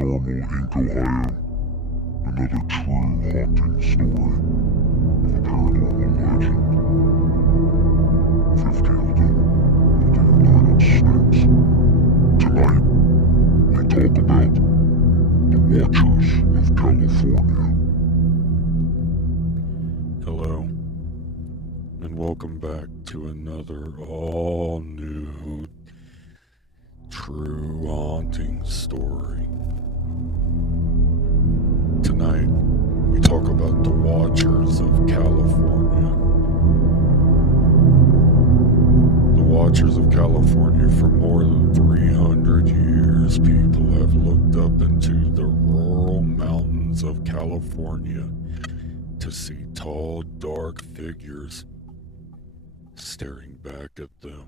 Paranormal Inc. Ohio. Another true haunting story of a paranormal legend. 50 of them in the United States. Tonight, we talk about the Watchers of California. Hello, and welcome back to another all-new true haunting story. Tonight, we talk about the Watchers of California. The Watchers of California, for more than 300 years, people have looked up into the rural mountains of California to see tall, dark figures staring back at them,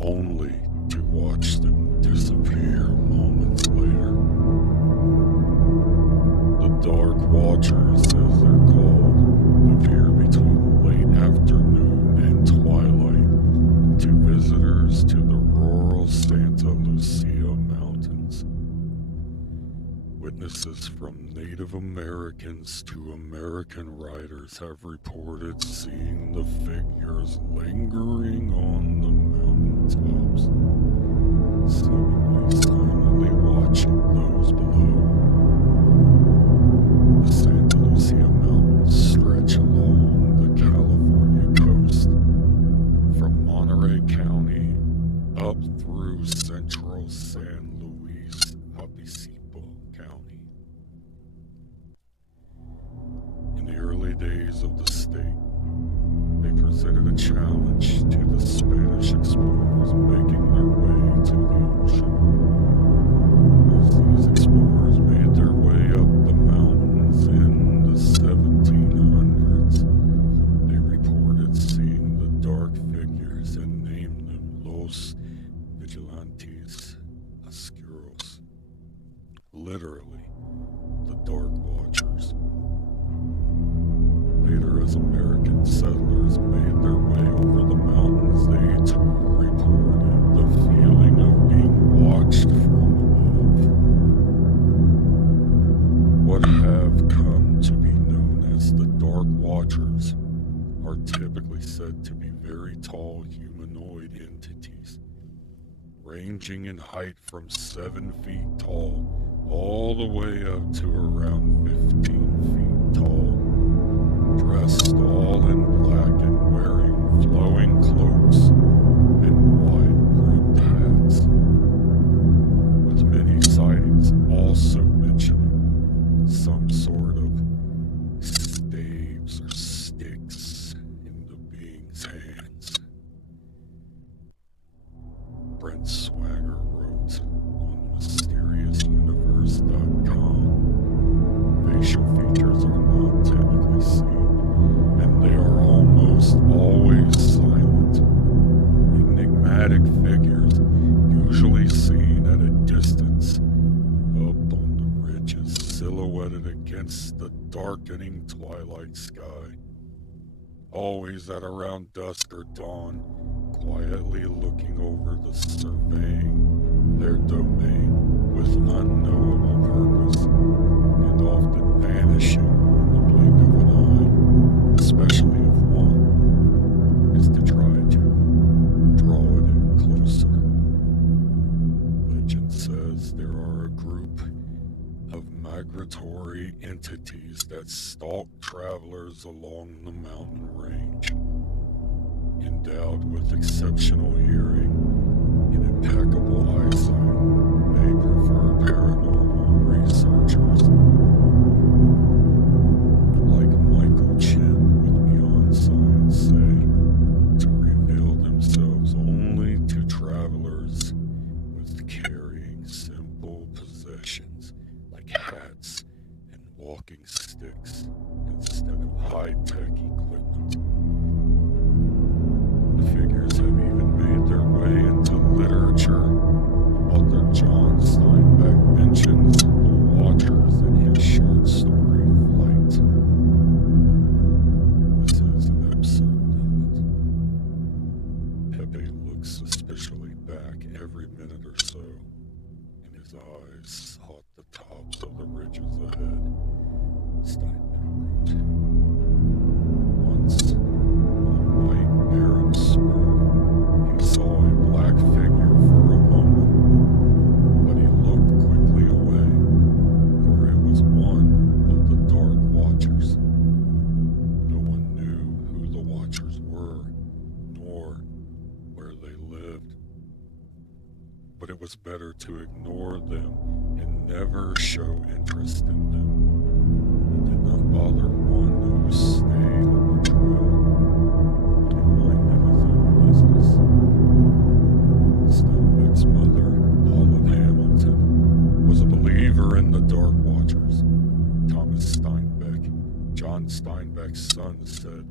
only to watch them disappear moments later. The Dark Watchers, as they're called, appear between late afternoon and twilight to visitors to the rural Santa Lucia Mountains. Witnesses from Native Americans to American writers have reported seeing the figures lingering on the mountaintops, seemingly silently watching those below. The Santa Lucia Mountains stretch along the California coast from Monterey County up through central San Luis Obispo County. In the early days of the state, they presented a challenge to the Spanish explorers making their way to the ocean. As these explorers made their way up the mountains in the 1700s, they reported seeing the dark figures and named them Los Vigilantes Oscuros, literally, the Dark Watchers. Later, as American settlers made their way over the mountains, they too reported the feeling of being watched from above. What have come to be known as the Dark Watchers are typically said to be very tall humanoid entities, ranging in height from 7 feet tall all the way up to around 15 feet tall, dressed all in black and wearing flowing cloaks and wide-brimmed hats, with many sightings also mentioning some sort of staves or sticks in the being's hands. Brent Swagger wrote on MysteriousUniverse.com, facial features are not typically seen, and they are almost always silent. Enigmatic figures, usually seen at a distance, up on the ridges, silhouetted against the darkening twilight sky, always at around dusk or dawn, quietly looking over the surveying their domain with unknowable purpose, and often vanishing in the blink of an eye, especially if one is to try to draw it in closer. Legend says there are a group of migratory entities that stalk travelers along the mountain range. Endowed with exceptional hearing and impeccable eyesight, they prefer paranormal researchers like Michael Chin with Beyond Science say to reveal themselves only to travelers with carrying simple possessions like hats and walking sticks instead of high-tech equipment. The figures have even made their way into literature. Author John Steinbeck mentions the Watchers in his short story, Flight. This is an excerpt of it. Pepe looks suspiciously back every minute or so, and his his eyes sought the tops of the ridges ahead. Steinbeck wrote, once, on a white, barren spur, he saw a black figure for a moment, but he looked quickly away, for it was one of the Dark Watchers. No one knew who the Watchers were, nor where they lived. But it was better to ignore them and never show interest in them. He did not bother one who stayed on the trail and minded his own business. Steinbeck's mother, Olive Hamilton, was a believer in the Dark Watchers. Thomas Steinbeck, John Steinbeck's son, said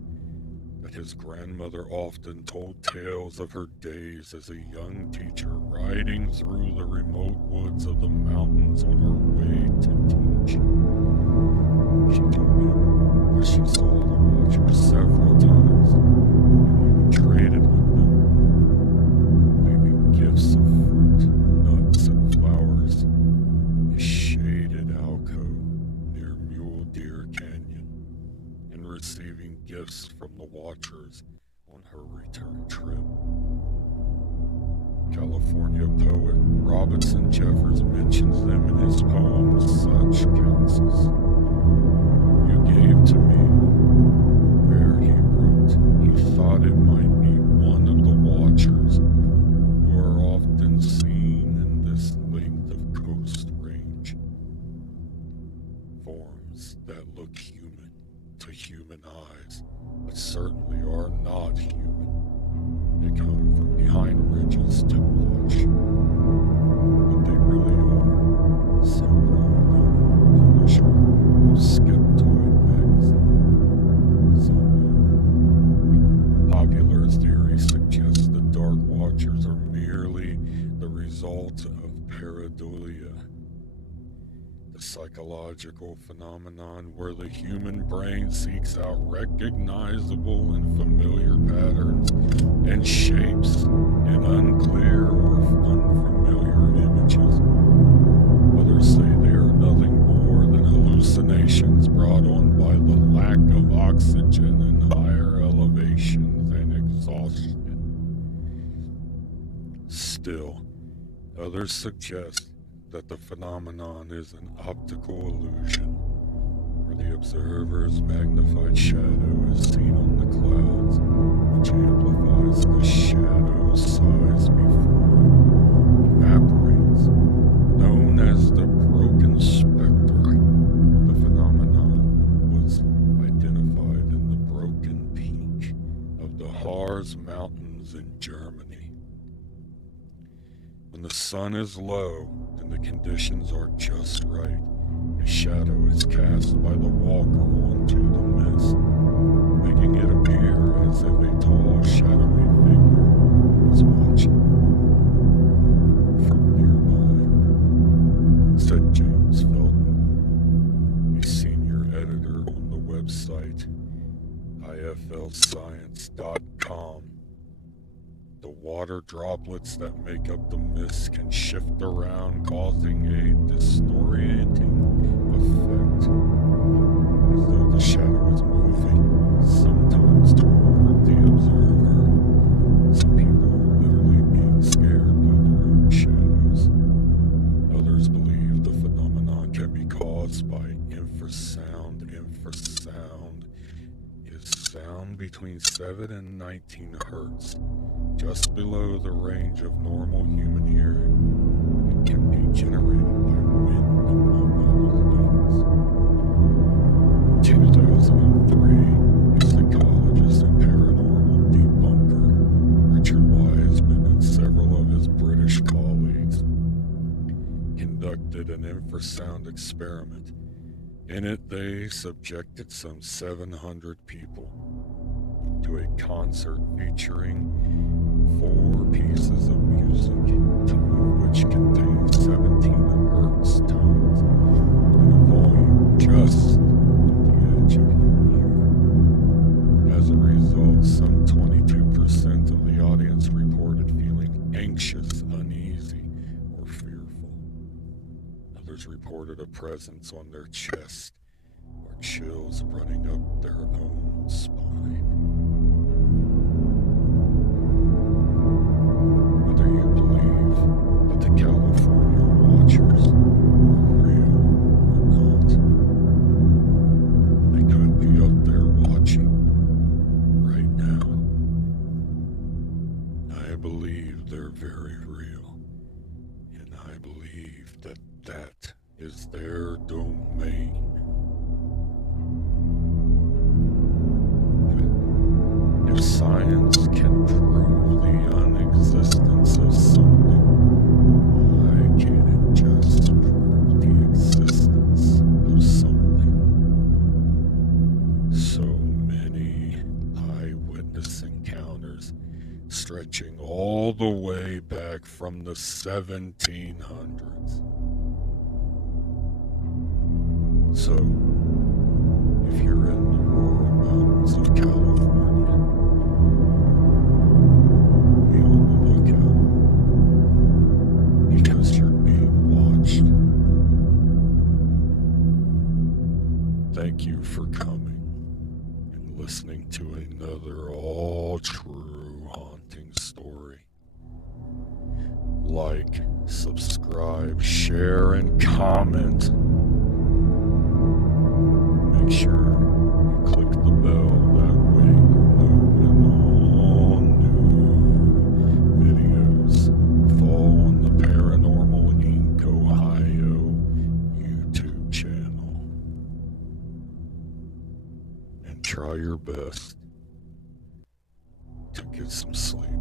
that his grandmother often told tales of her days as a young teacher riding through the remote woods of the mountains on her way to teach. She told him that she saw the Watchers several times and even traded with them, leaving gifts of fruit, nuts, and flowers in a shaded alcove near Mule Deer Canyon, and receiving gifts from the Watchers on her return trip. California poet Robinson Jeffers mentions them in his poem Such Counsels. You gave to me, where he wrote, he thought it might be one of the Watchers who are often seen in this length of coast range. Forms that look human to human eyes, but certainly are not human. They come from behind ridges to watch. But they really are, said Brown, publisher of Skeptoid magazine. It's unknown. Popular theory suggests the Dark Watchers are merely the result of pareidolia, the psychological phenomenon where the human brain seeks out recognizable and familiar patterns and shapes in unclear or unfamiliar images. Others say they are nothing more than hallucinations brought on by the lack of oxygen and higher elevations and exhaustion. Still, others suggest that the phenomenon is an optical illusion, where the observer's magnified shadow is seen on the clouds, which amplifies the shadow's size before it evaporates, known as the broken specter. The phenomenon was identified in the broken peak of the Harz Mountains in Germany. When the sun is low and the conditions are just right, a shadow is cast by the walker onto the mist, making it appear as if a tall, shadowy figure is watching from nearby, said James Felton, a senior editor on the website iflscience.com. The water droplets that make up the mist can shift around, causing a disorienting effect, as though the shadow is moving, sometimes toward the observer. Some people are literally being scared by their own shadows. Others believe the phenomenon can be caused by infrasound. Infrasound is sound between 7 and 19 hertz, just below the range of normal human hearing, and can be generated by wind, among other things. In 2003, a psychologist and paranormal debunker, Richard Wiseman, and several of his British colleagues conducted an infrasound experiment. In it, they subjected some 700 people to a concert featuring 4 pieces of music, 2 of which contained 17 hertz tones and a volume just at the edge of human hearing. As a result, some 22% of the audience reported feeling anxious, uneasy, or fearful. Others reported a presence on their chest or chills running up their own spine. Whether you believe that the California Watchers are real or not, they could be up there watching right now. I believe they're very real, and I believe that that is their domain. If science can prove the unexistence of something, why can't it just prove the existence of something? So many eyewitness encounters stretching all the way back from the 1700s. So, if you're in the rural mountains of California, be on the lookout, because you're being watched. Thank you for coming and listening to another all-true haunting story. Like, subscribe, share, and comment. Make sure you click the bell, that way you know when all new videos fall on the Paranormal Inc. Ohio YouTube channel. And try your best to get some sleep.